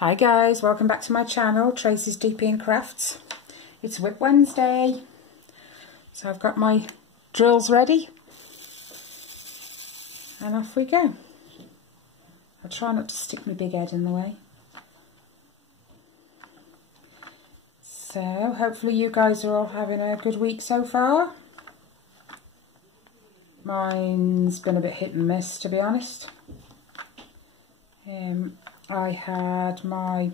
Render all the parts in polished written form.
Hi guys, welcome back to my channel, Tracy's DP and Crafts. It's WIP Wednesday. So I've got my drills ready. And off we go. I'll try not to stick my big head in the way. So hopefully you guys are all having a good week so far. Mine's been a bit hit and miss, to be honest. I had my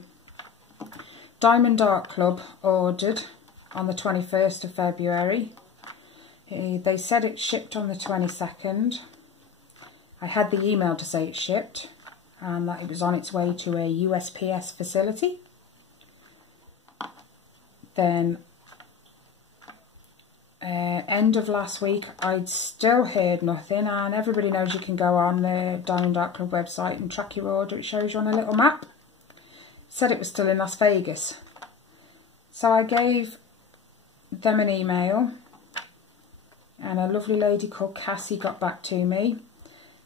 Diamond Art Club ordered on the 21st of February. They said it shipped on the 22nd. I had the email to say it shipped and that it was on its way to a USPS facility. Then end of last week I'd still heard nothing, and everybody knows you can go on the Diamond Art Club website and track your order. It shows you on a little map. It said it was still in Las Vegas. So I gave them an email and a lovely lady called Cassie got back to me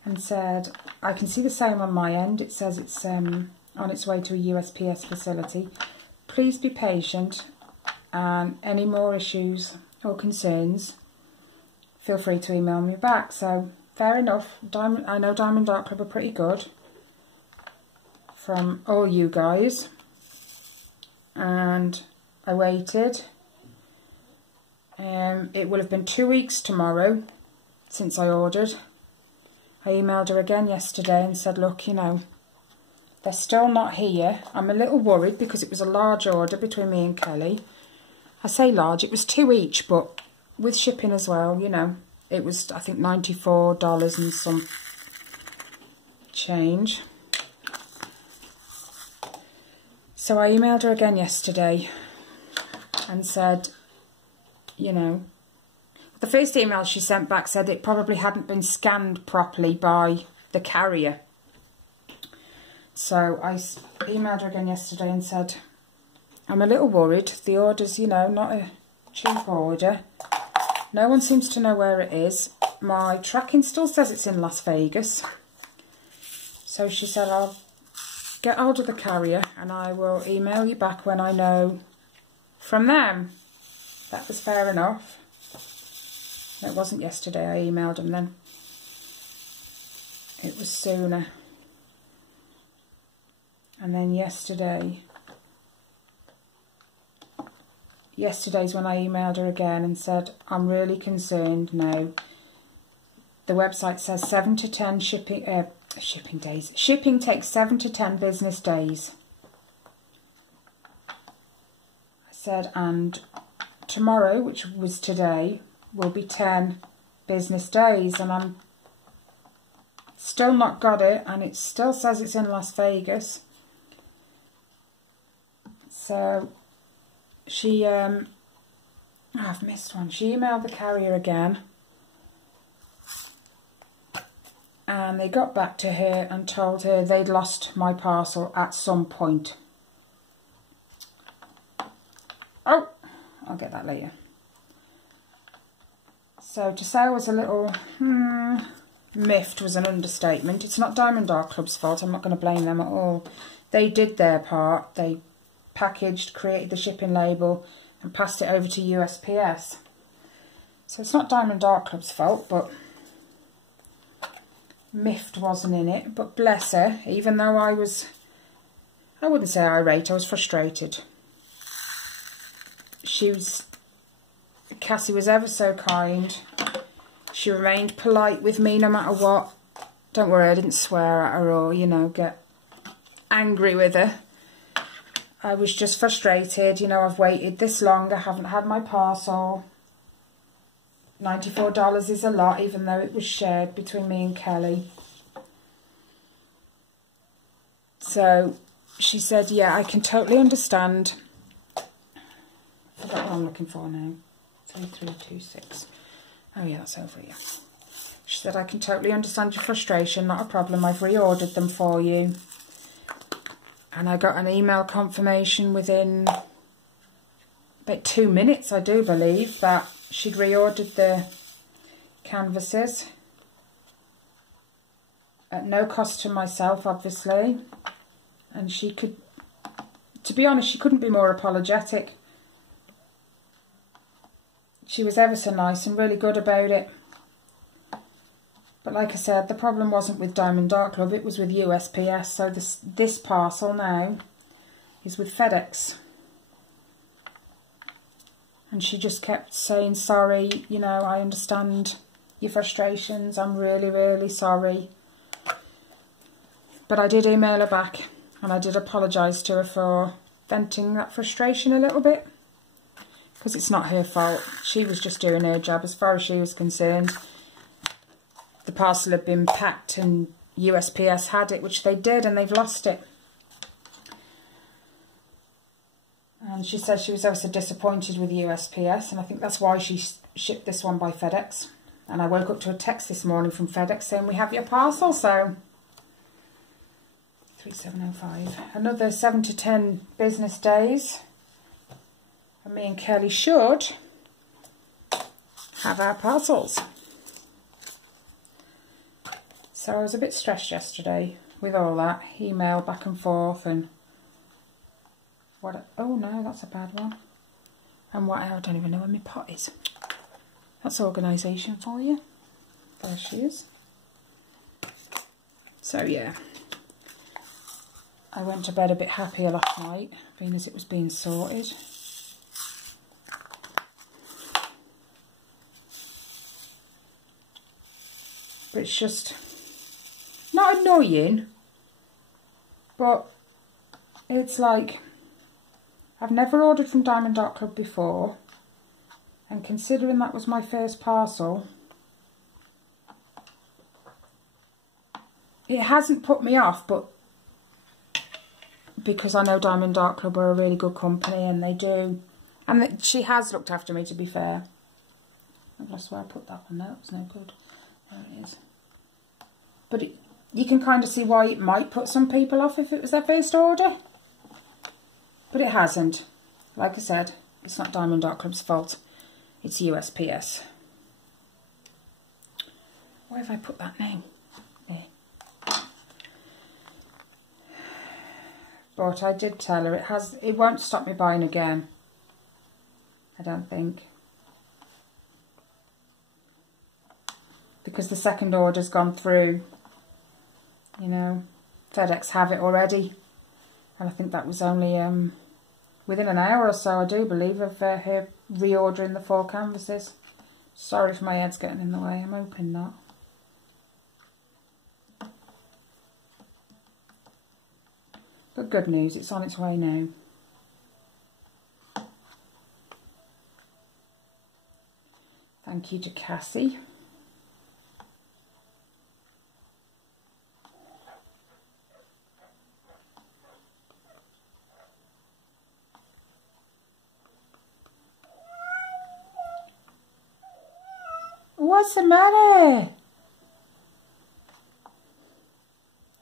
and said, I can see the same on my end. It says it's on its way to a USPS facility. Please be patient, and any more issues or concerns, feel free to email me back. So fair enough. I know Diamond Art Club are pretty good from all you guys, and I waited. It will have been 2 weeks tomorrow since I ordered. I emailed her again yesterday and said, look, you know, they're still not here. I'm a little worried because it was a large order between me and Kelly. I say large, it was 2 each, but with shipping as well, you know, it was, I think, $94 and some change. So I emailed her again yesterday and said, you know, the first email she sent back said it probably hadn't been scanned properly by the carrier. So I emailed her again yesterday and said, I'm a little worried. The order's, you know, not a cheap order. No one seems to know where it is. My tracking still says it's in Las Vegas. So she said, I'll get hold of the carrier and I will email you back when I know from them. That was fair enough. It wasn't yesterday I emailed them then. It was sooner. And then yesterday's when I emailed her again and said, I'm really concerned now. The website says 7 to 10 shipping days. Shipping takes 7 to 10 business days. I said, and tomorrow, which was today, will be 10 business days, and I'm still not got it, and it still says it's in Las Vegas. So she, I've missed one. She emailed the carrier again, and they got back to her and told her they'd lost my parcel at some point. Oh, I'll get that later. So to say I was a little miffed was an understatement. It's not Diamond Art Club's fault. I'm not going to blame them at all. They did their part. They packaged, created the shipping label and passed it over to USPS. So it's not Diamond Art Club's fault, but miffed wasn't in it. But bless her, even though I wouldn't say irate, I was frustrated. Cassie was ever so kind. She remained polite with me no matter what. Don't worry, I didn't swear at her or, you know, get angry with her. I was just frustrated. You know, I've waited this long. I haven't had my parcel. $94 is a lot, even though it was shared between me and Kelly. So she said, yeah, I can totally understand. I forgot what I'm looking for now. 3326. Oh yeah, that's over here. She said, I can totally understand your frustration. Not a problem. I've reordered them for you. And I got an email confirmation within about 2 minutes, I do believe, that she'd reordered the canvases at no cost to myself, obviously. And she could to be honest, she couldn't be more apologetic. She was ever so nice and really good about it. But like I said, the problem wasn't with Diamond Dark Club, it was with USPS. So this parcel now is with FedEx. And she just kept saying, sorry, you know, I understand your frustrations. I'm really, really sorry. But I did email her back and I did apologise to her for venting that frustration a little bit. Because it's not her fault. She was just doing her job as far as she was concerned. The parcel had been packed and USPS had it, which they did, and they've lost it. And she said she was also disappointed with USPS, and I think that's why she shipped this one by FedEx. And I woke up to a text this morning from FedEx saying, we have your parcel, so 3705. Another 7 to 10 business days. And me and Kelly should have our parcels. So I was a bit stressed yesterday with all that email back and forth and what. Oh no, that's a bad one. And what? I don't even know where my pot is. That's organisation for you. There she is. So yeah, I went to bed a bit happier last night, being as it was being sorted. But it's just not annoying, but it's like I've never ordered from Diamond Dark Club before, and considering that was my first parcel, it hasn't put me off, but because I know Diamond Dark Club are a really good company and they do, and she has looked after me, to be fair. I've lost where I put that one. No, it's no good. There it is. But you can kind of see why it might put some people off if it was their first order. But it hasn't. Like I said, it's not Diamond Dark Club's fault. It's USPS. Where have I put that name? There. But I did tell her it won't stop me buying again. I don't think. Because the second order's gone through, you know, FedEx have it already. And I think that was only within an hour or so, I do believe, of her reordering the 4 canvases. Sorry if my head's getting in the way, I'm hoping not. But good news, it's on its way now. Thank you to Cassie. What's the matter?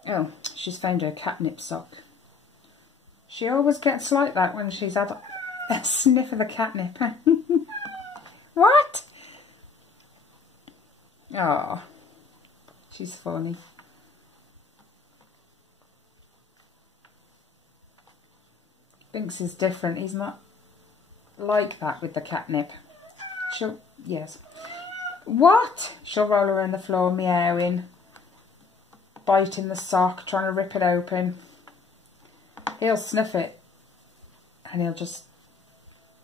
Oh, she's found her catnip sock. She always gets like that when she's had a sniff of the catnip. What? Oh, she's funny. Binks is different. He's not like that with the catnip. Yes. What? She'll roll around the floor meowing, biting the sock, trying to rip it open. He'll sniff it and he'll just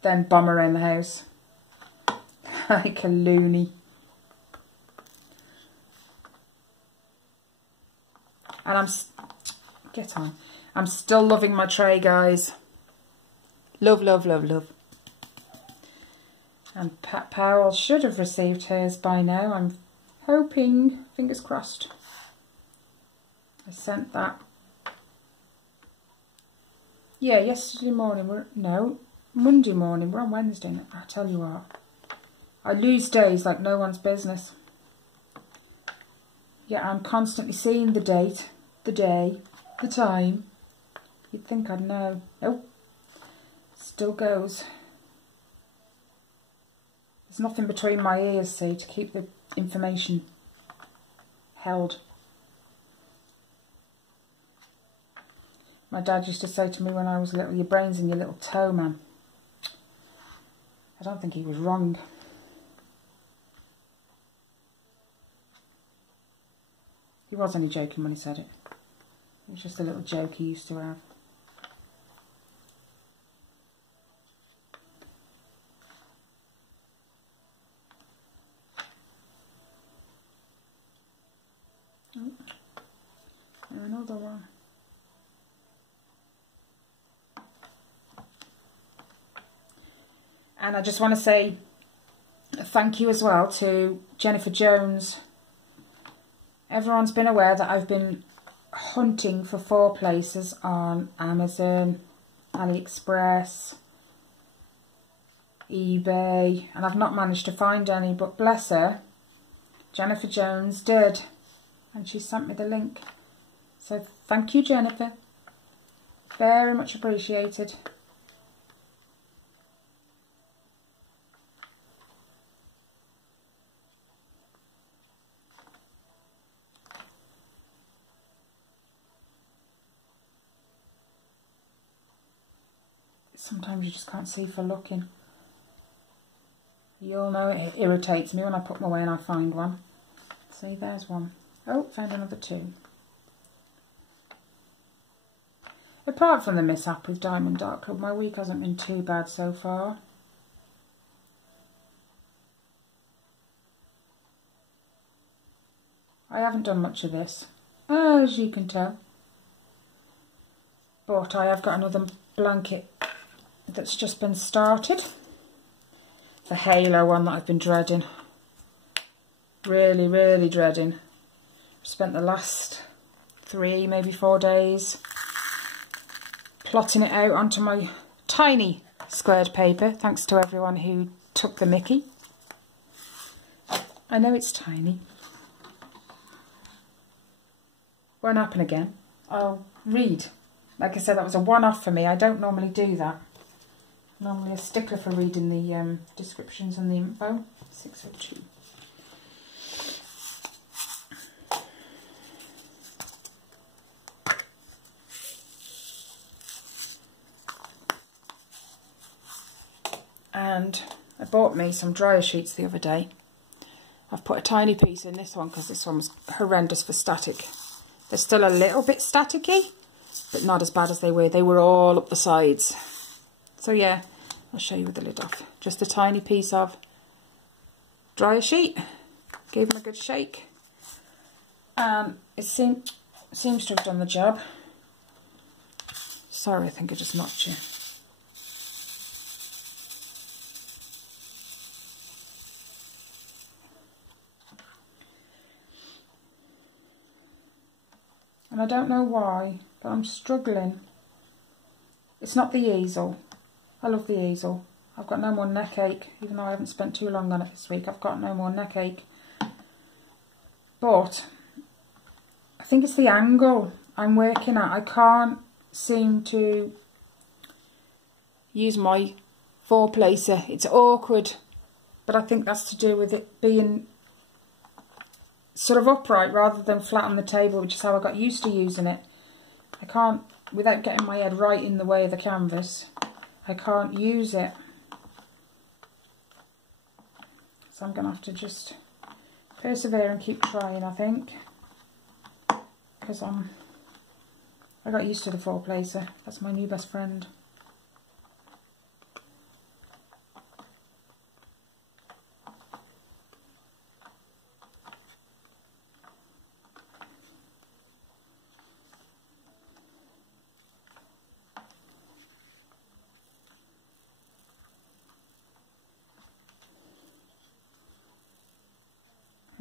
then bum around the house like a loony. And get on. I'm still loving my tray, guys. Love, love, love, love. And Pat Powell should have received hers by now. I'm hoping, fingers crossed. I sent that. Yeah, yesterday morning. Monday morning. We're on Wednesday now. I tell you what. I lose days like no one's business. Yeah, I'm constantly seeing the date, the day, the time. You'd think I'd know. Nope. Still goes. There's nothing between my ears, see, to keep the information held. My dad used to say to me when I was little, your brain's in your little toe, man. I don't think he was wrong. He was only joking when he said it. It was just a little joke he used to have. Oh, another one. And I just want to say thank you as well to Jennifer Jones. Everyone's been aware that I've been hunting for 4 places on Amazon, AliExpress, eBay, and I've not managed to find any, but bless her, Jennifer Jones did, and she sent me the link. So thank you, Jennifer. Very much appreciated. Sometimes you just can't see for looking. You all know it irritates me when I put them away and I find one. See, there's one. Oh, found another 2. Apart from the mishap with Diamond Dark Club, my week hasn't been too bad so far. I haven't done much of this, as you can tell. But I have got another blanket that's just been started. The Halo one that I've been dreading. Really, really dreading. Spent the last 3, maybe 4 days plotting it out onto my tiny squared paper, thanks to everyone who took the mickey. I know it's tiny. Won't happen again. I'll read. Like I said, that was a one-off for me. I don't normally do that. Normally a stickler for reading the descriptions and the info. 602. And I bought me some dryer sheets the other day. I've put a tiny piece in this one because this one was horrendous for static. They're still a little bit staticky, but not as bad as they were. They were all up the sides. So yeah, I'll show you with the lid off. Just a tiny piece of dryer sheet. Gave them a good shake. And it seems to have done the job. Sorry, I think I just knocked you. And I don't know why, but I'm struggling. It's not the easel. I love the easel. I've got no more neck ache, even though I haven't spent too long on it this week. I've got no more neck ache. But I think it's the angle I'm working at. I can't seem to use my 4-placer. It's awkward, but I think that's to do with it being sort of upright rather than flat on the table, which is how I got used to using it. I can't, without getting my head right in the way of the canvas, I can't use it. So I'm going to have to just persevere and keep trying, I think. Because I got used to the 4-placer. That's my new best friend.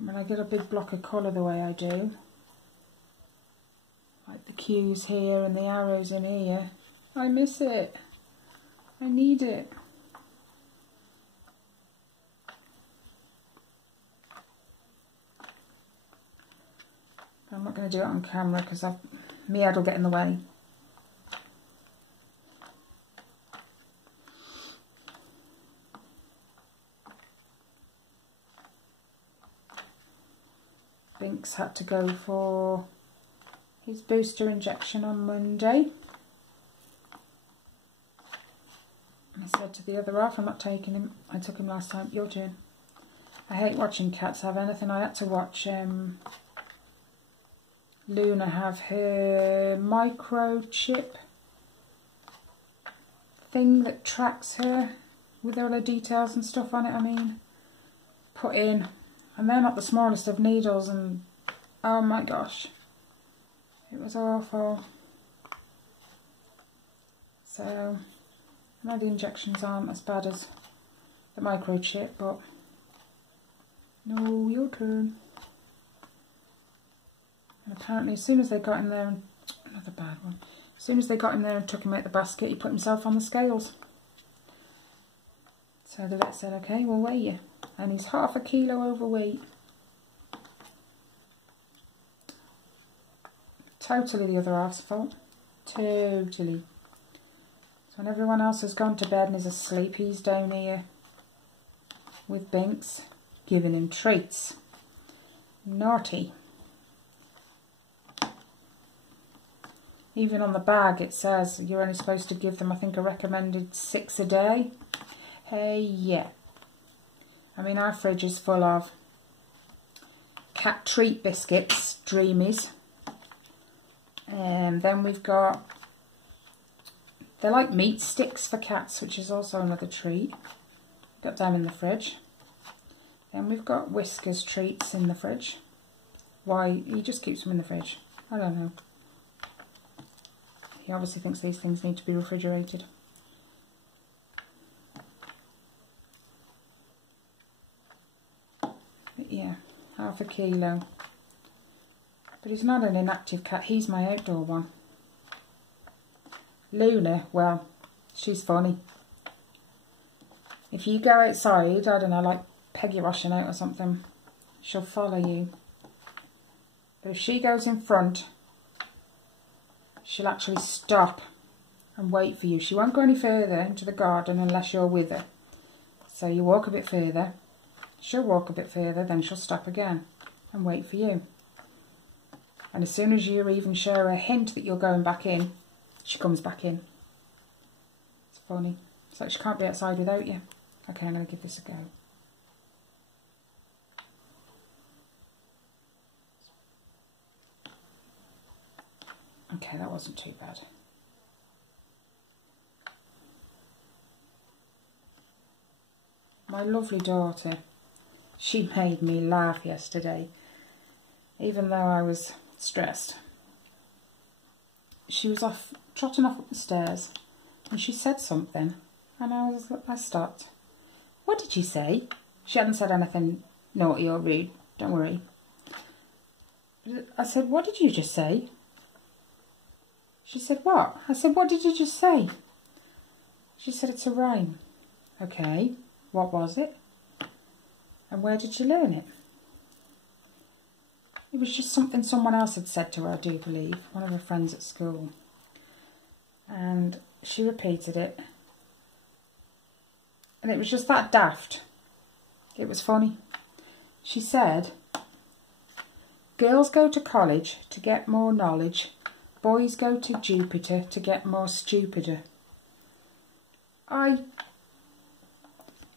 When I get a big block of colour the way I do, like the cues here and the arrows in here, I miss it. I need it. I'm not going to do it on camera because my head will get in the way. Binks had to go for his booster injection on Monday. I said to the other half, I'm not taking him. I took him last time. Your turn. I hate watching cats have anything. I had to watch Luna have her microchip thing that tracks her with all her details and stuff on it, I mean, put in. And they're not the smallest of needles, and oh my gosh, it was awful. So, I know the injections aren't as bad as the microchip, but no, your turn. And apparently as soon as they got in there, another bad one, as soon as they got in there and took him out the basket, he put himself on the scales. So the vet said, okay, we'll weigh you. And he's 1/2 kilo overweight. Totally the other half's fault. Totally. So when everyone else has gone to bed and is asleep, he's down here with Binks, giving him treats. Naughty. Even on the bag it says you're only supposed to give them, I think, a recommended 6 a day. Hey, yeah. I mean, our fridge is full of cat treat biscuits, Dreamies. And then we've got, they're like meat sticks for cats, which is also another treat. Got them in the fridge. Then we've got Whiskers treats in the fridge. Why? He just keeps them in the fridge. I don't know. He obviously thinks these things need to be refrigerated. But yeah, 1/2 kilo. But he's not an inactive cat, he's my outdoor one. Luna, well, she's funny. If you go outside, I don't know, like Peggy washing out or something, she'll follow you. But if she goes in front, she'll actually stop and wait for you. She won't go any further into the garden unless you're with her. So you walk a bit further, she'll walk a bit further, then she'll stop again and wait for you. And as soon as you even show her a hint that you're going back in, she comes back in. It's funny. It's like she can't be outside without you. Okay, I'm going to give this a go. Okay, that wasn't too bad. My lovely daughter, she made me laugh yesterday, even though I was stressed. She was trotting off up the stairs, and she said something, and I stopped. What did you say? She hadn't said anything naughty or rude, don't worry. I said, what did you just say? She said, what? I said, what did you just say? She said, it's a rhyme. Okay, what was it? And where did you learn it? It was just something someone else had said to her, I do believe, one of her friends at school. And she repeated it. And it was just that daft. It was funny. She said, girls go to college to get more knowledge. Boys go to Jupiter to get more stupider.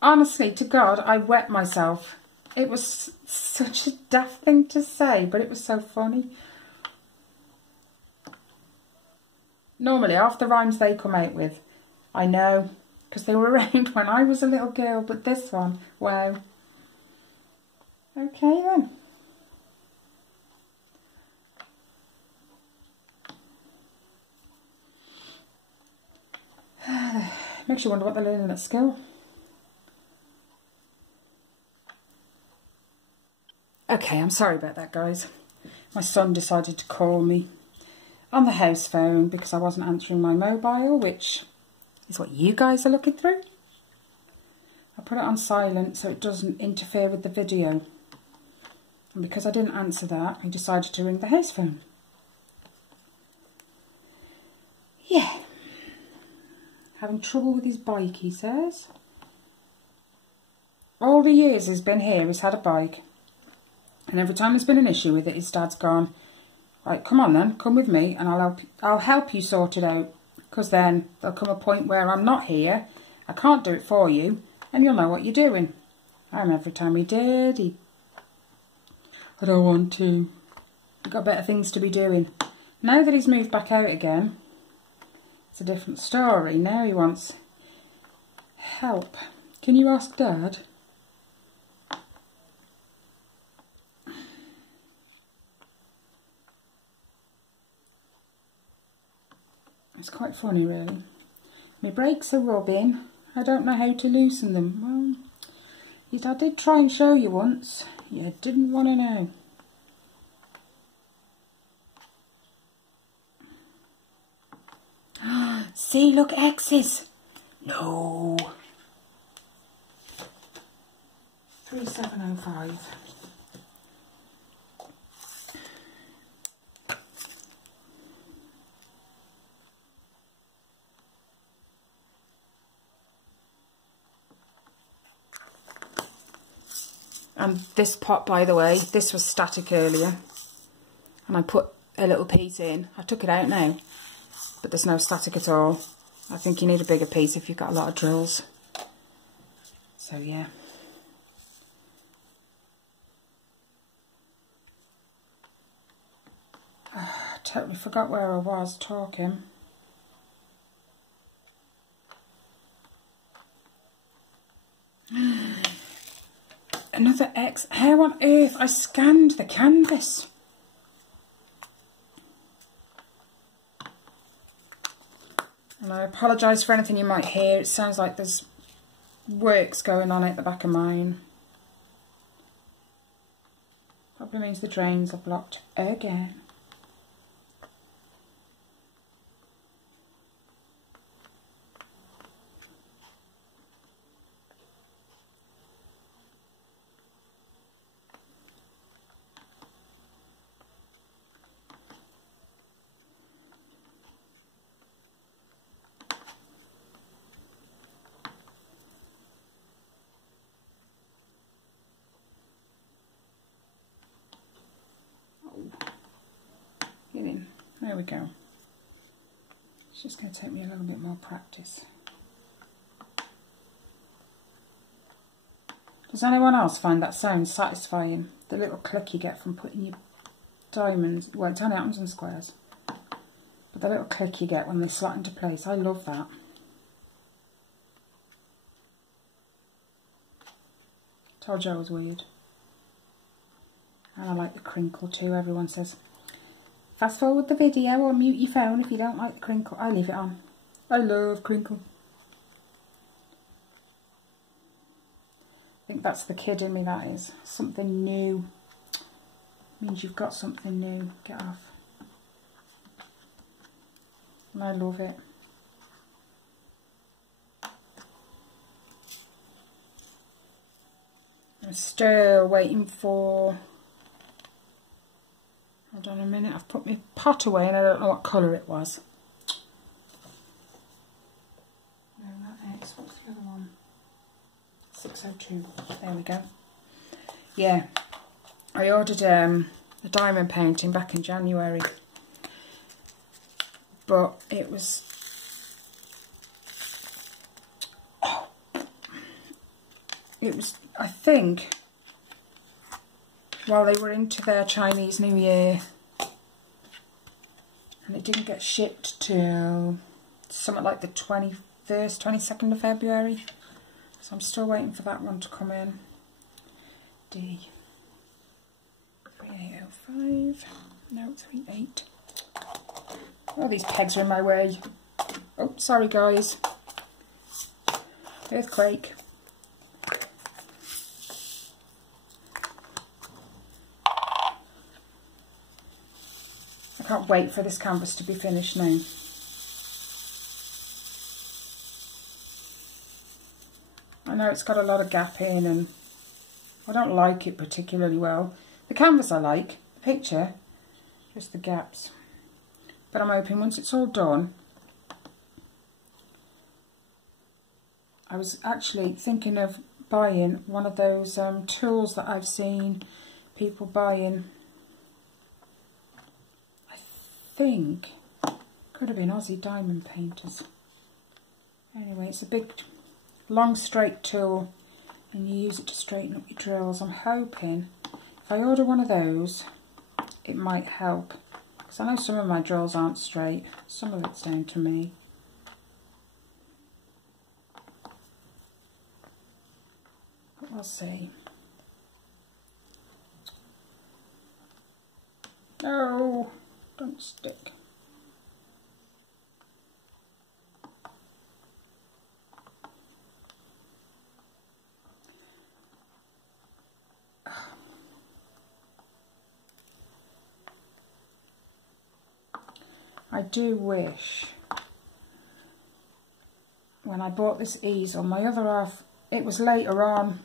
Honestly, to God, I wet myself. It was such a daft thing to say, but it was so funny. Normally, half the rhymes they come out with, I know, because they were around when I was a little girl, but this one, wow. Okay then. Makes you wonder what they're learning at school. Okay, I'm sorry about that, guys. My son decided to call me on the house phone because I wasn't answering my mobile, which is what you guys are looking through. I put it on silent so it doesn't interfere with the video. And because I didn't answer that, he decided to ring the house phone. Yeah. Having trouble with his bike, he says. All the years he's been here, he's had a bike. And every time there's been an issue with it, his dad's gone, right, come on then, come with me and I'll help you sort it out. Because then there'll come a point where I'm not here I can't do it for you, and you'll know what you're doing. And every time he did, I don't want to. I've got better things to be doing. Now that he's moved back out again, it's a different story. Now he wants help. Can you ask Dad? It's quite funny, really. My brakes are rubbing. I don't know how to loosen them. Well, I did try and show you once. You didn't want to know. See, look, X's. No. 3705. And this pot, by the way, this was static earlier. And I put a little piece in. I took it out now. But there's no static at all. I think you need a bigger piece if you've got a lot of drills. So yeah. I totally forgot where I was talking. Another X. How on earth? I scanned the canvas. And I apologise for anything you might hear. It sounds like there's works going on at the back of mine. Probably means the drains are blocked again. There we go. It's just going to take me a little bit more practice. Does anyone else find that sound satisfying? The little click you get from putting your diamonds, well, it only happens in squares, but the little click you get when they slot into place, I love that. Told you I was weird. And I like the crinkle too, everyone says. Fast forward the video or mute your phone if you don't like the crinkle. I leave it on. I love crinkle. I think that's the kid in me, that is. Something new. Means you've got something new. Get off. And I love it. I'm still waiting for... Hold on a minute, I've put my pot away and I don't know what colour it was. No, not X, what's the other one? 602, there we go. Yeah, I ordered a diamond painting back in January. But it was... I think... while they were into their Chinese New Year, and it didn't get shipped till something like the 21st, 22nd of February, so I'm still waiting for that one to come in. D 3805, no 38. Oh, these pegs are in my way. Oh, sorry guys. Earthquake. I can't wait for this canvas to be finished now. I know it's got a lot of gap in and I don't like it particularly well. The canvas I like, the picture, just the gaps. But I'm hoping once it's all done, I was actually thinking of buying one of those tools that I've seen people buying. Think could have been Aussie diamond painters. Anyway, it's a big long straight tool and you use it to straighten up your drills. I'm hoping if I order one of those it might help, because I know some of my drills aren't straight, some of it's down to me. But we'll see. No, don't stick. I do wish when I bought this easel, my other half, it was later on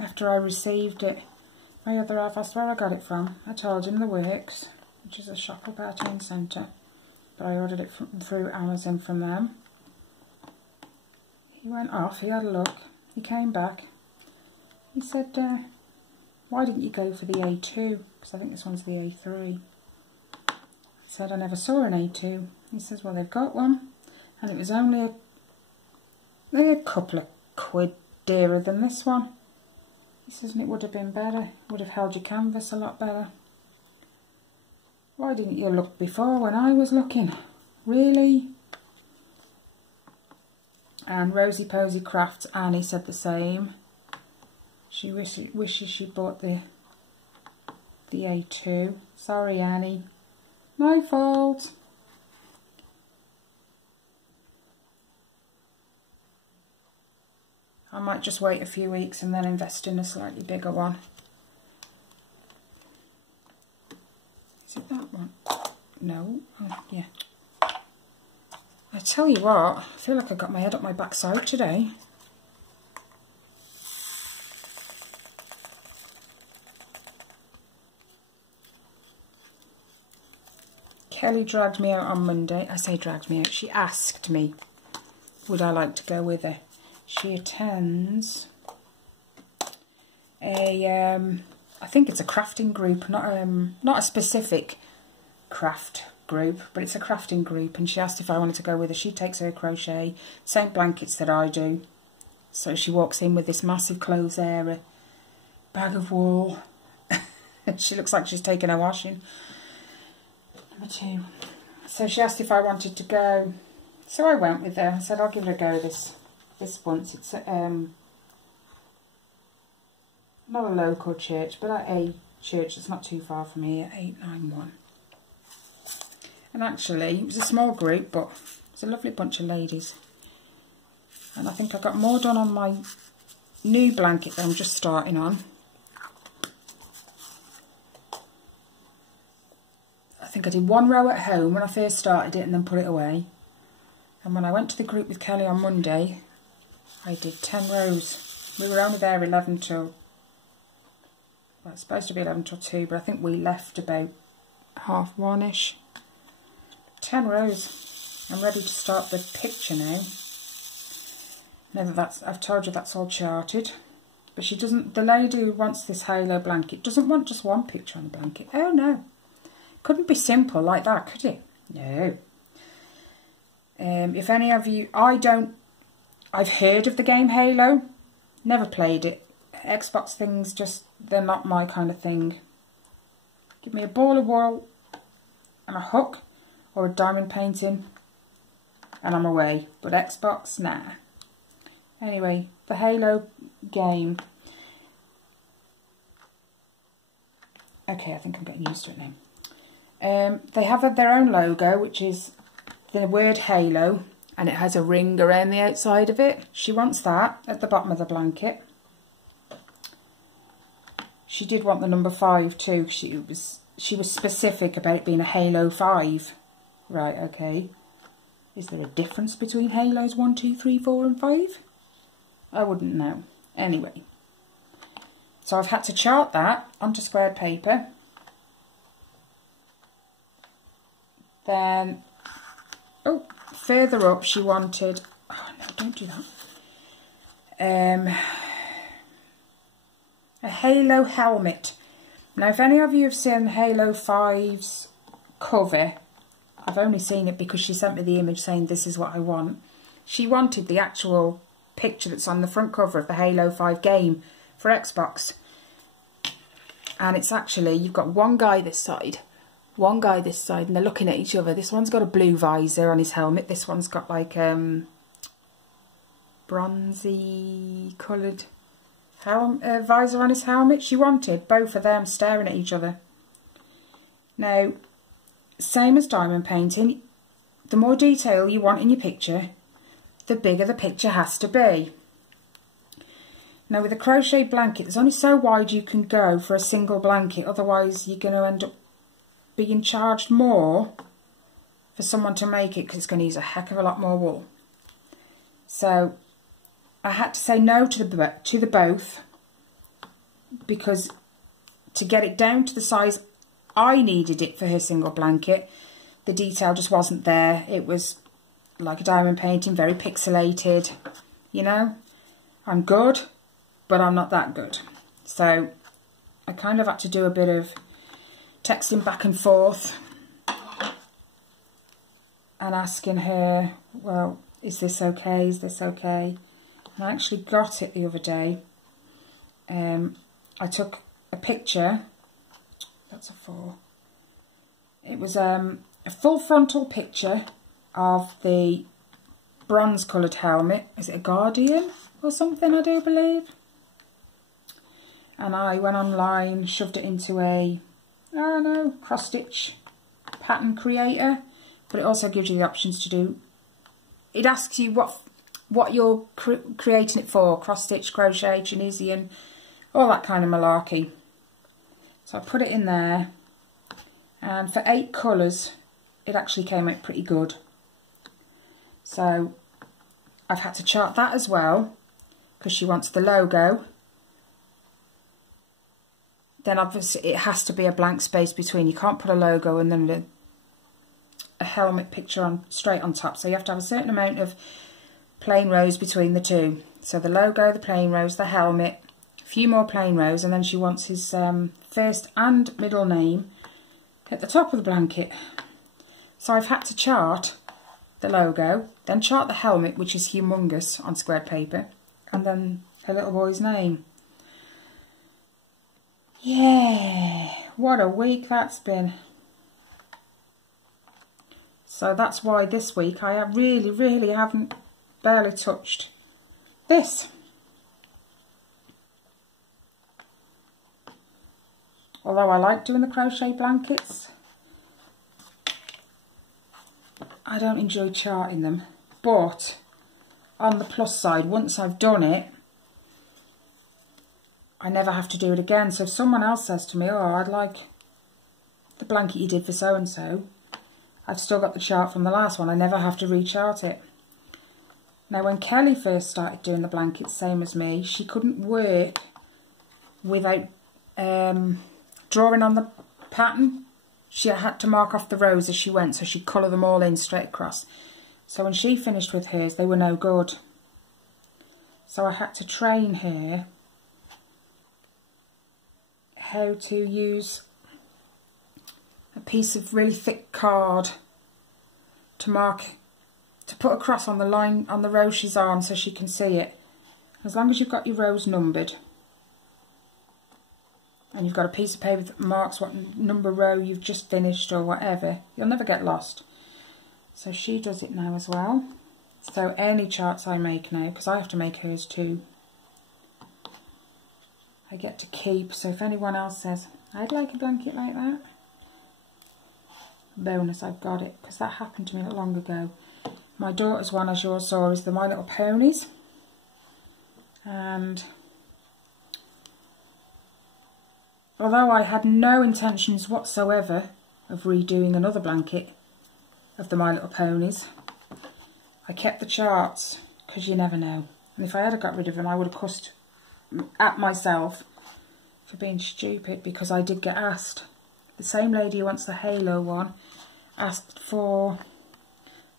after I received it. My other half asked where I got it from. I told him the Works, which is a shop up our town centre, but I ordered it through Amazon from them. He went off, he had a look, he came back, he said, why didn't you go for the A2, because I think this one's the A3. I said I never saw an A2. He says, well, they've got one, and it was only a couple of quid dearer than this one. He says, and it would have been better, would have held your canvas a lot better. Why didn't you look before when I was looking? Really? And Rosy Posy Crafts, Annie said the same. She wishes she'd bought the A2. Sorry, Annie. My fault. I might just wait a few weeks and then invest in a slightly bigger one. Is it that one? No. Oh, yeah. I tell you what, I feel like I got my head up my backside today. Kelly dragged me out on Monday. I say dragged me out. She asked me, would I like to go with her? She attends a, I think it's a crafting group, not a specific craft group, but it's a crafting group, and she asked if I wanted to go with her. She takes her crochet, same blankets that I do. So she walks in with this massive clothes there, a bag of wool. She looks like she's taken her washing. Number 2. So she asked if I wanted to go. So I went with her. I said I'll give it a go this once. It's not a local church, but at a church that's not too far from here, 891. And actually, it was a small group, but it was a lovely bunch of ladies. And I think I got more done on my new blanket that I'm just starting on. I think I did 1 row at home when I first started it and then put it away. And when I went to the group with Kelly on Monday, I did 10 rows. We were only there 11 till, well, it's supposed to be 11 till 2, but I think we left about 1:30ish. 10 rows. I'm ready to start the picture now. Now that I've told you that's all charted. But she doesn't, the lady who wants this halo blanket doesn't want just one picture on the blanket. Oh no. Couldn't be simple like that, could it? No. If any of you, I've heard of the game Halo, never played it. Xbox things, just, they're not my kind of thing. Give me a ball of wool and a hook or a diamond painting and I'm away. But Xbox, nah. Anyway, the Halo game. Okay, I think I'm getting used to it now. They have their own logo, which is the word Halo, and it has a ring around the outside of it. She wants that at the bottom of the blanket. She did want the number 5 too. She was specific about it being a Halo 5. Right, okay. Is there a difference between Halos 1, 2, 3, 4 and 5? I wouldn't know. Anyway. So I've had to chart that onto squared paper. Then, oh, further up she wanted, oh no, don't do that. A Halo helmet. Now if any of you have seen Halo 5's cover, I've only seen it because she sent me the image saying this is what I want. She wanted the actual picture that's on the front cover of the Halo 5 game for Xbox. And it's actually, you've got one guy this side, one guy this side, and they're looking at each other. This one's got a blue visor on his helmet. This one's got like bronzy coloured visor on his helmet. She wanted both of them staring at each other. Now, same as diamond painting, the more detail you want in your picture, the bigger the picture has to be. Now with a crochet blanket, there's only so wide you can go for a single blanket, otherwise you're going to end up being charged more for someone to make it, because it's going to use a heck of a lot more wool. So I had to say no to the both, because to get it down to the size I needed it for her single blanket, the detail just wasn't there. It was like a diamond painting, very pixelated, you know. I'm good, but I'm not that good. So I kind of had to do a bit of texting back and forth and asking her, well, is this okay? Is this okay? And I actually got it the other day. I took a picture. That's a 4. It was a full frontal picture of the bronze coloured helmet. Is it a Guardian or something, I do believe? And I went online, shoved it into a, I don't know, cross stitch pattern creator. But it also gives you the options to do, it asks you what you're creating it for, cross stitch, crochet, Tunisian, all that kind of malarkey. So I put it in there, and for 8 colours it actually came out pretty good. So I've had to chart that as well, because she wants the logo. Then obviously it has to be a blank space between. You can't put a logo and then a helmet picture on straight on top. So you have to have a certain amount of plain rows between the two. So the logo, the plain rows, the helmet, a few more plain rows, and then she wants his first and middle name at the top of the blanket. So I've had to chart the logo, then chart the helmet, which is humongous on squared paper, and then her little boy's name. Yeah, what a week that's been. So that's why this week I really haven't barely touched this. Although I like doing the crochet blankets, I don't enjoy charting them. But on the plus side, once I've done it, I never have to do it again. So if someone else says to me, oh, I'd like the blanket you did for so-and-so, I've still got the chart from the last one. I never have to rechart it. Now, when Kelly first started doing the blankets, same as me, she couldn't work without drawing on the pattern. She had to mark off the rows as she went, so she'd colour them all in straight across. So when she finished with hers, they were no good. So I had to train her how to use a piece of really thick card to mark, to put a cross on the line on the row she's on so she can see it. As long as you've got your rows numbered and you've got a piece of paper that marks what number row you've just finished or whatever, you'll never get lost. So she does it now as well. So any charts I make now, because I have to make hers too, I get to keep. So if anyone else says, I'd like a blanket like that, bonus, I've got it, because that happened to me not long ago. My daughter's one, as you all saw, is the My Little Ponies, and although I had no intentions whatsoever of redoing another blanket of the My Little Ponies, I kept the charts, because you never know. And if I had got rid of them, I would have cussed at myself for being stupid, because I did get asked. The same lady who wants the Halo one asked for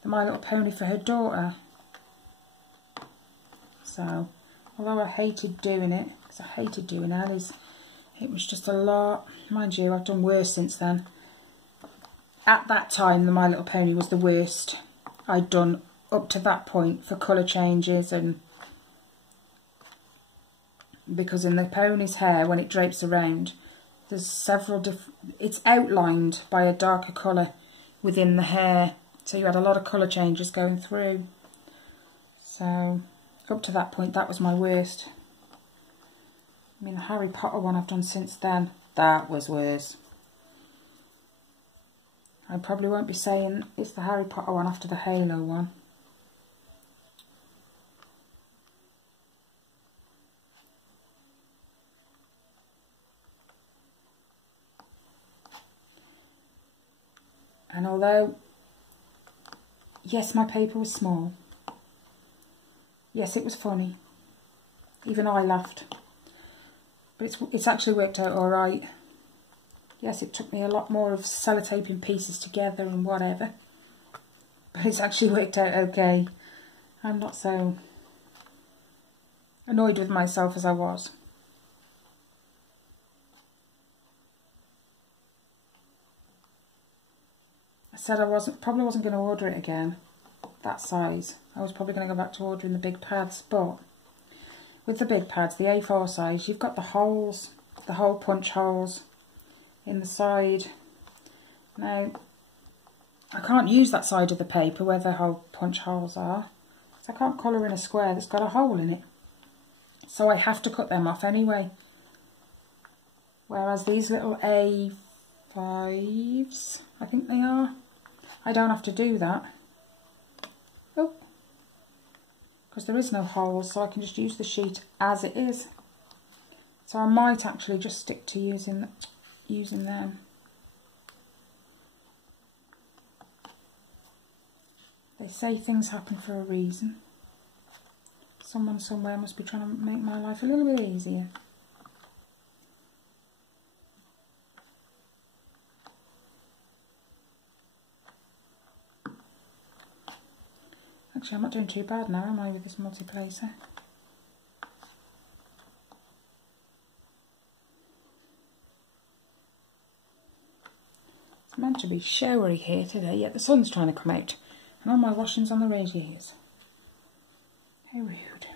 the My Little Pony for her daughter. So, although I hated doing it, because I hated doing Ali's, it was just a lot. Mind you, I've done worse since then. At that time, the My Little Pony was the worst I'd done up to that point for colour changes and because in the pony's hair, when it drapes around, there's several different, it's outlined by a darker colour within the hair. So you had a lot of colour changes going through. So up to that point, that was my worst. I mean, the Harry Potter one I've done since then, that was worse. I probably won't be saying it's the Harry Potter one after the Halo one. And although, yes, my paper was small. Yes, it was funny. Even I laughed. But it's actually worked out all right. Yes, it took me a lot more of sellotaping pieces together and whatever. But it's actually worked out okay. I'm not so annoyed with myself as I was. I said I probably wasn't going to order it again, that size. I was probably going to go back to ordering the big pads, but with the big pads, the A4 size, you've got the holes, the hole punch holes in the side. Now, I can't use that side of the paper where the hole punch holes are, so I can't colour in a square that's got a hole in it. So I have to cut them off anyway. Whereas these little A5s, I think they are, I don't have to do that. Oh, because there is no holes, so I can just use the sheet as it is. So I might actually just stick to using them. They say things happen for a reason. Someone somewhere must be trying to make my life a little bit easier. Actually, I'm not doing too bad now, am I, with this multi-placer? It's meant to be showery here today, yet the sun's trying to come out. And all my washing's on the radiators. How rude.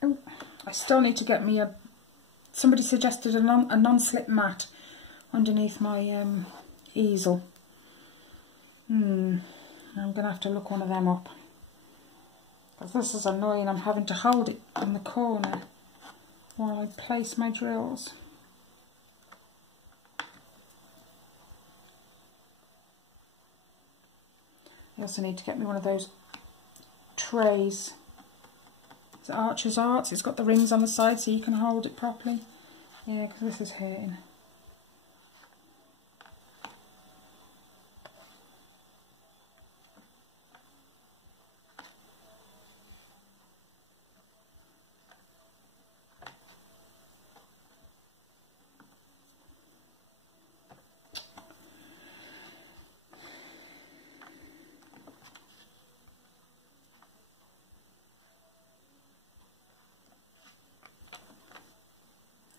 Oh, I still need to get me a... Somebody suggested a non-slip mat underneath my easel. I'm going to have to look one of them up. Because this is annoying, I'm having to hold it in the corner while I place my drills. I also need to get me one of those trays. It's Archer's Arts. It's got the rings on the side so you can hold it properly. Yeah, because this is hurting.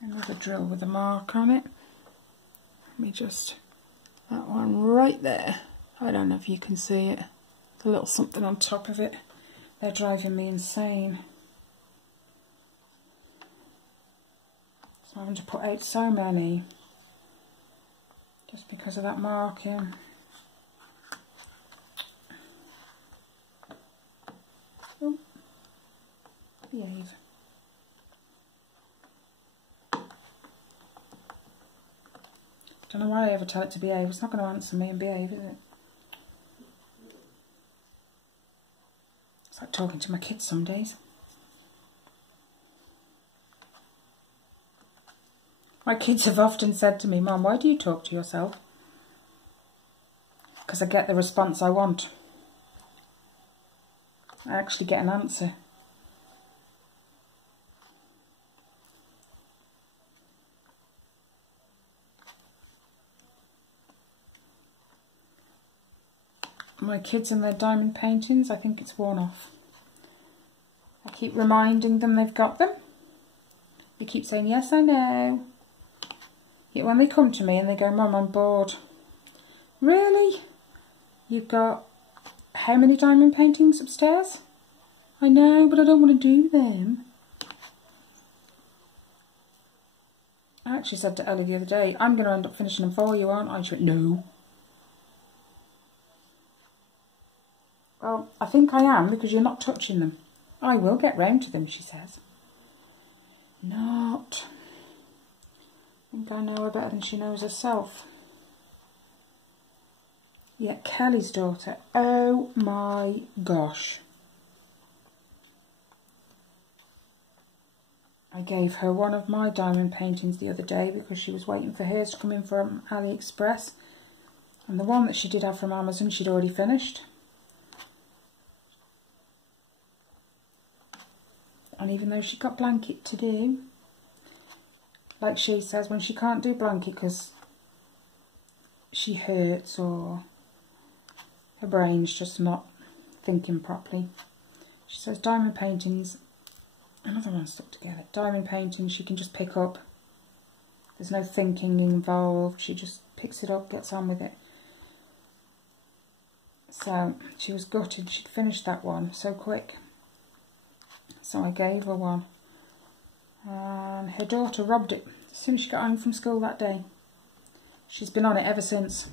Another drill with a mark on it. Let me just, that one right there. I don't know if you can see it. There's a little something on top of it. They're driving me insane. So I'm having to put out so many just because of that marking. Oh, behave. I don't know why I ever tell it to behave. It's not going to answer me and behave, is it? It's like talking to my kids some days. My kids have often said to me, Mum, why do you talk to yourself? Because I get the response I want. I actually get an answer. My kids and their diamond paintings, I think it's worn off. I keep reminding them they've got them. They keep saying, yes, I know. Yet when they come to me and they go, Mum, I'm bored. Really? You've got how many diamond paintings upstairs? I know, but I don't want to do them. I actually said to Ellie the other day, I'm going to end up finishing them for you, aren't I? She went, no. Well, I think I am, because you're not touching them. I will get round to them, she says. Not. I think I know her better than she knows herself. Yeah, Kelly's daughter. Oh my gosh. I gave her one of my diamond paintings the other day because she was waiting for hers to come in from AliExpress. And the one that she did have from Amazon, she'd already finished. And even though she got blanket to do, like she says, when she can't do blanket because she hurts or her brain's just not thinking properly, she says diamond paintings, another one stuck together, diamond paintings she can just pick up. There's no thinking involved, she just picks it up, gets on with it. So she was gutted she'd finished that one so quick. So I gave her one. And her daughter robbed it as soon as she got home from school that day. She's been on it ever since.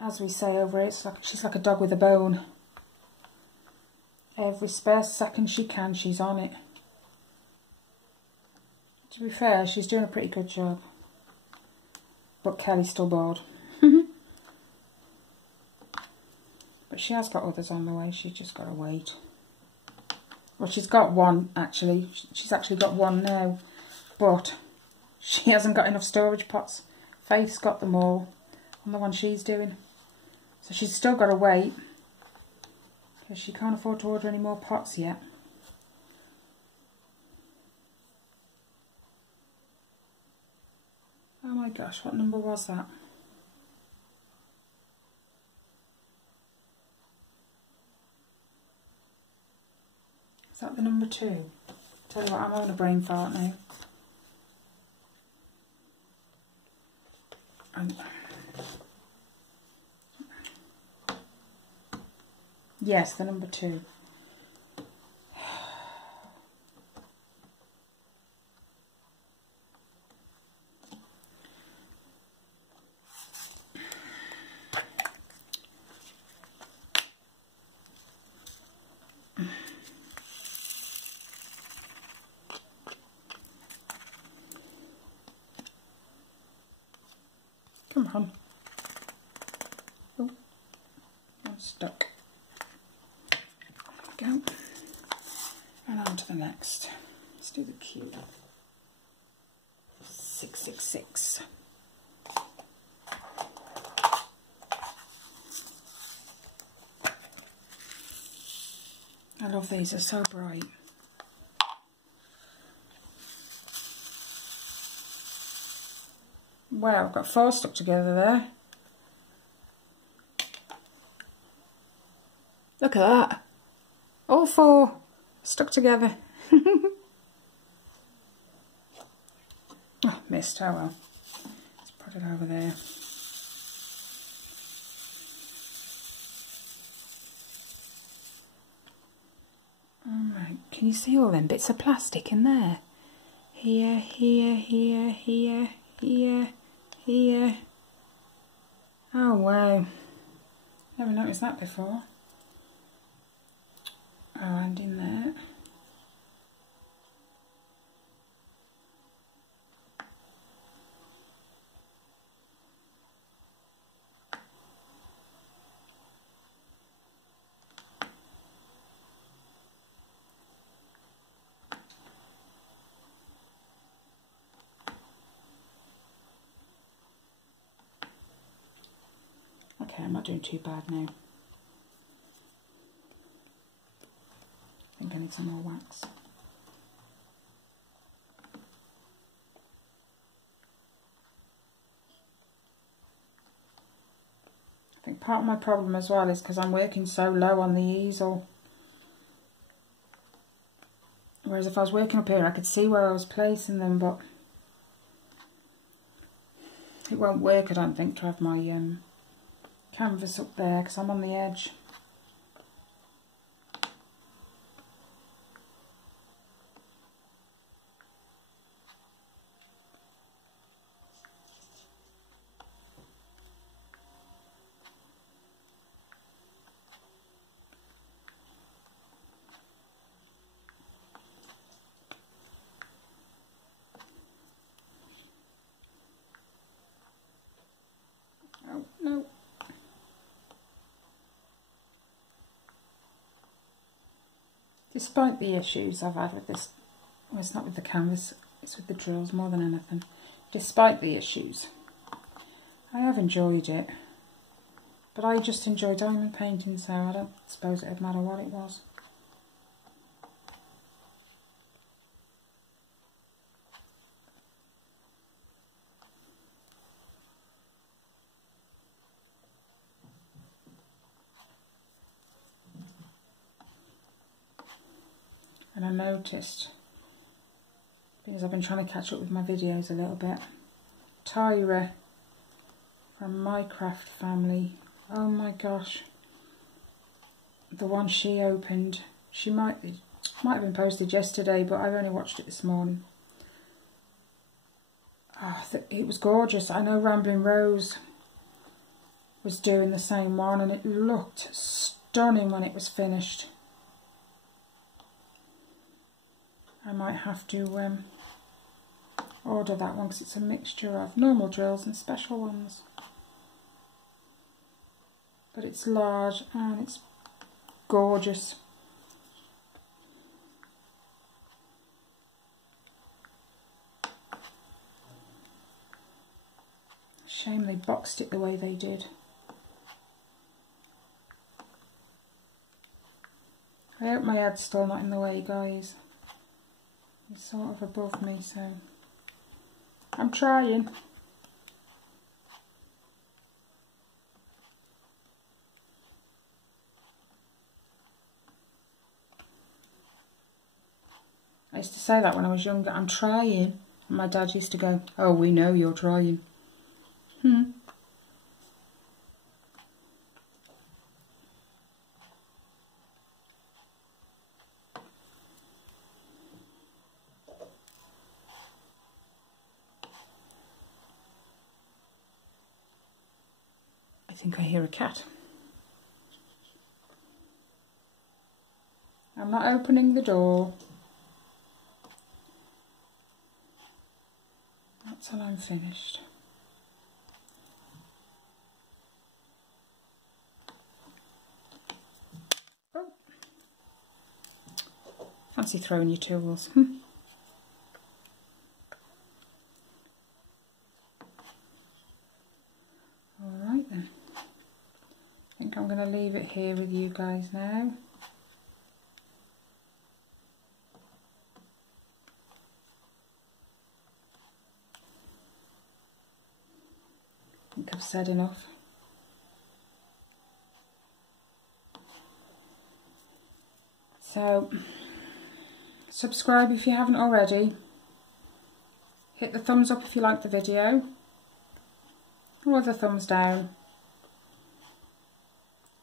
As we say over here, she's like a dog with a bone. Every spare second she can, she's on it. To be fair, she's doing a pretty good job. But Kelly's still bored. But she has got others on the way, she's just got to wait. Well, she's got one, actually. She's actually got one now. But she hasn't got enough storage pots. Faith's got them all on the one she's doing. So she's still got to wait. Because she can't afford to order any more pots yet. Oh my gosh, what number was that? Is that the number 2? Tell you what, I'm having a brain fart now. Yes, the number 2. Come on. Oh, I'm stuck. There we go. And on to the next. Let's do the cube. 666. I love these, they're so bright. Wow, I've got 4 stuck together there. Look at that. All 4 stuck together. Oh, missed. Oh well. Let's put it over there. Alright, can you see all them bits of plastic in there? Here, here, here, here, here, here. Oh wow. Never noticed that before. Oh, and in there. Okay, I'm not doing too bad now. I think I need some more wax. I think part of my problem as well is because I'm working so low on the easel. Whereas if I was working up here I could see where I was placing them, but it won't work I don't think to have my canvas up there because I'm on the edge. Oh, no. Despite the issues I've had with this, well, it's not with the canvas, it's with the drills more than anything. Despite the issues, I have enjoyed it. But I just enjoy diamond painting, so I don't suppose it would matter what it was. And I noticed, because I've been trying to catch up with my videos a little bit, Tyra from Minecraft Family, oh my gosh, the one she opened, she might have been posted yesterday, but I've only watched it this morning. Oh, it was gorgeous. I know Rambling Rose was doing the same one, and it looked stunning when it was finished. I might have to order that one because it's a mixture of normal drills and special ones. But it's large and it's gorgeous. Shame they boxed it the way they did. I hope my head's still not in the way, guys. It's sort of above me, so I'm trying. I used to say that when I was younger, I'm trying. And my dad used to go, oh, we know you're trying. I think I hear a cat. I'm not opening the door. Not till I'm finished. Oh. Fancy throwing your tools. Alright then. I think I'm going to leave it here with you guys now. I think I've said enough. So, subscribe if you haven't already. Hit the thumbs up if you like the video, or the thumbs down.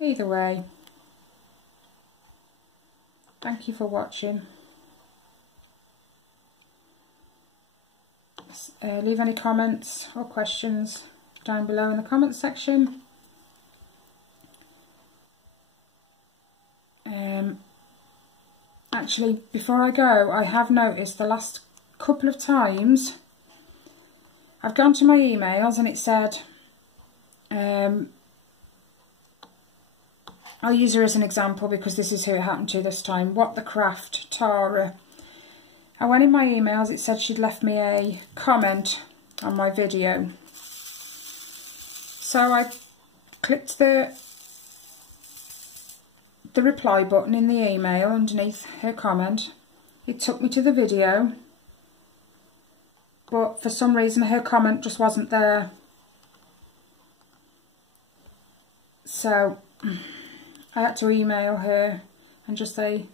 Either way, thank you for watching. Leave any comments or questions down below in the comments section. Actually, before I go, I have noticed the last couple of times I've gone to my emails and it said, I'll use her as an example because this is who it happened to this time. What the Craft, Tara. I went in my emails, it said she'd left me a comment on my video. So I clicked the reply button in the email underneath her comment. It took me to the video, but for some reason her comment just wasn't there. So I had to email her and just say,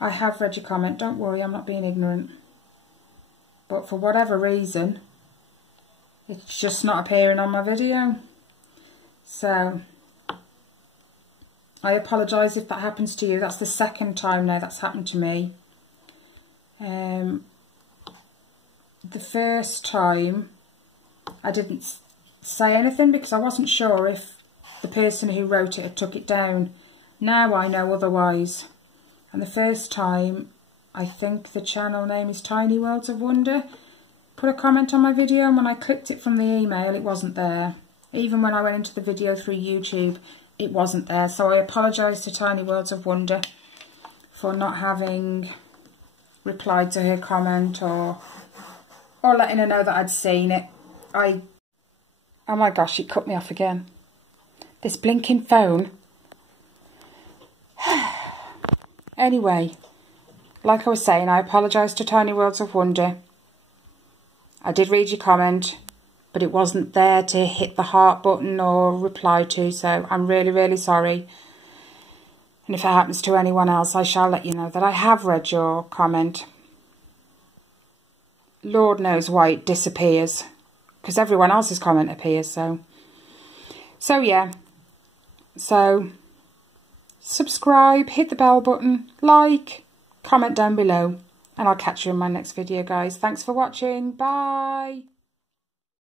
I have read your comment, don't worry, I'm not being ignorant. But for whatever reason, it's just not appearing on my video. So I apologise if that happens to you. That's the second time now that's happened to me. The first time I didn't say anything because I wasn't sure if the person who wrote it had took it down. Now I know otherwise. And the first time, I think the channel name is Tiny Worlds of Wonder, put a comment on my video, and when I clicked it from the email it wasn't there. Even when I went into the video through YouTube it wasn't there. So I apologise to Tiny Worlds of Wonder for not having replied to her comment or letting her know that I'd seen it. Oh my gosh, it cut me off again. This blinking phone. Anyway, like I was saying, I apologise to Tiny Worlds of Wonder. I did read your comment, but it wasn't there to hit the heart button or reply to, so I'm really, really sorry. And if it happens to anyone else, I shall let you know that I have read your comment. Lord knows why it disappears, because everyone else's comment appears, so yeah. So subscribe, hit the bell button, like, comment down below, and I'll catch you in my next video, guys. Thanks for watching. Bye.